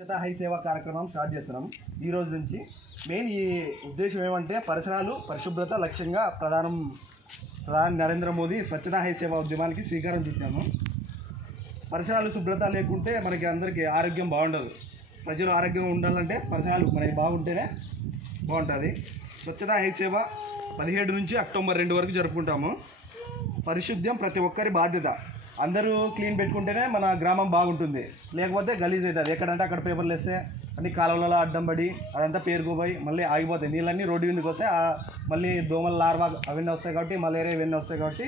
స్వచ్ఛతా high సేవా కార్యక్రమం start చేస్తున్నాం ఈ రోజు నుంచి. మెయిన్ ఈ ఉద్దేశం ఏమంటే పరిసరాలు పరిశుభ్రత లక్ష్యంగా ప్రధాని నరేంద్ర మోదీ స్వచ్ఛతా హై సేవా ఉద్యమానికి శ్రీకారం చుట్టాము. పరిసరాలు శుభ్రత లేకుంటే మనకి అందరికీ ఆరోగ్యం బాగుండదు. ప్రజలు ఆరోగ్యంగా ఉండాలంటే పరిసరాలు మనకి బాగుంటేనే బాగుంటుంది. స్వచ్ఛతా హై సేవ 17 నుంచి అక్టోబర్ 2 వరకు జరుపుకుంటాము. పరిశుద్ధ్యం ప్రతి ఒక్కరి బాధ్యత. అందరూ క్లీన్ పెట్టుకుంటేనే మన గ్రామం బాగుంటుంది, లేకపోతే గలీజ్ అవుతుంది. ఎక్కడంటే అక్కడ పేపర్లు వేస్తే అన్ని కాలువలలో అడ్డం పడి అదంతా పేరుకుపోయి మళ్ళీ ఆగిపోతాయి. నీళ్ళన్నీ రోడ్డు మీదకి వస్తాయి, మళ్ళీ దోమల లార్వా అవన్నీ వస్తాయి కాబట్టి, మలేరియా ఇవన్నీ వస్తాయి కాబట్టి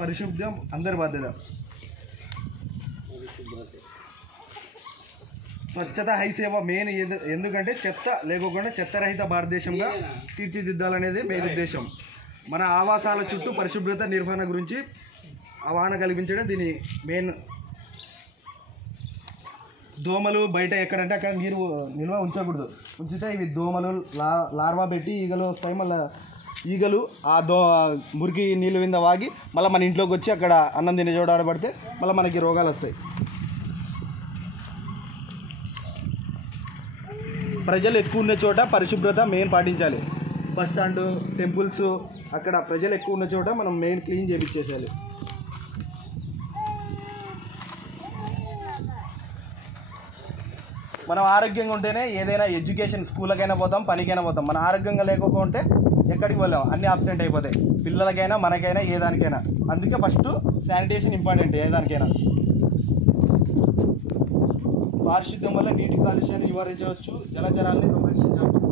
పరిశుభ్రం అందరి బాధ్యత. స్వచ్ఛత హై సేవ మెయిన్ ఎందుకంటే చెత్త లేకోకుండా చెత్తరహిత భారతదేశంగా తీర్చిదిద్దాలనేది మెయిన్ ఉద్దేశం. మన ఆవాసాల చుట్టూ పరిశుభ్రత నిర్వహణ గురించి అవగాహన కల్పించడం దీని మెయిన్. దోమలు బయట ఎక్కడంటే అక్కడ నీరు నిల్వ ఉంచకూడదు. ఉంచితే ఇవి దోమలు లార్వా పెట్టి ఈగలు వస్తాయి. మళ్ళీ ఈగలు ఆ మురికి నీళ్ళు మీద వాగి మళ్ళీ మన ఇంట్లోకి వచ్చి అక్కడ అన్నం తినే చోట ఆడబడితే మళ్ళీ మనకి రోగాలు వస్తాయి. ప్రజలు ఎక్కువ ఉన్న చోట పరిశుభ్రత మెయిన్ పాటించాలి. బస్ స్టాండ్, టెంపుల్స్, అక్కడ ప్రజలు ఎక్కువ ఉన్న చోట మనం మెయిన్ క్లీన్ చేయించేసేయాలి. మనం ఆరోగ్యంగా ఉంటేనే ఏదైనా ఎడ్యుకేషన్ స్కూళ్ళకైనా పోతాం, పనికైనా పోతాం. మన ఆరోగ్యంగా లేకపోతే ఎక్కడికి వెళ్ళాం, అన్నీ అబ్సెంట్ అయిపోతాయి. పిల్లలకైనా మనకైనా ఏ దానికైనా. అందుకే ఫస్ట్ శానిటేషన్ ఇంపార్టెంట్ ఏ దానికైనా. పారిశుద్ధ్యం వల్ల నీటి కాలుష్యాన్ని నివారించవచ్చు, జలచరాలని సంరక్షించవచ్చు.